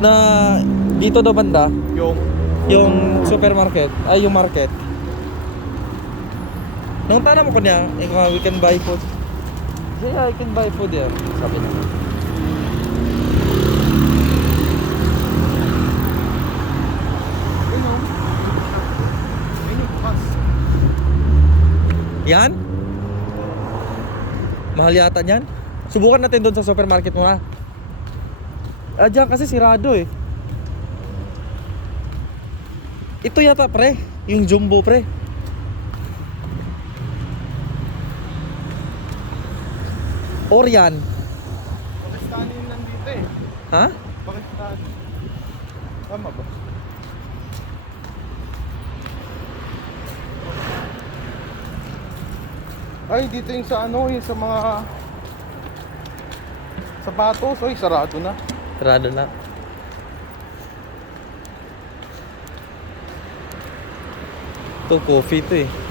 Na dito daw banda, Yung supermarket, ay yung market. Nung tanong mo ko niya, we can buy food. Yeah, I can buy food there. Sabi niya. bus. Yan? Mahal yata niyan. Subukan natin doon sa supermarket muna. Diyan kasi sirado eh. Ito yata pre, yung jumbo pre. Or yan. Pakistani yung nandito eh. Ha? Pakistani. Tama ba? Ay, dito yung sa ano, yung sa mga sapatos. Ay, sarado na. Sarado na. Ito coffee to eh.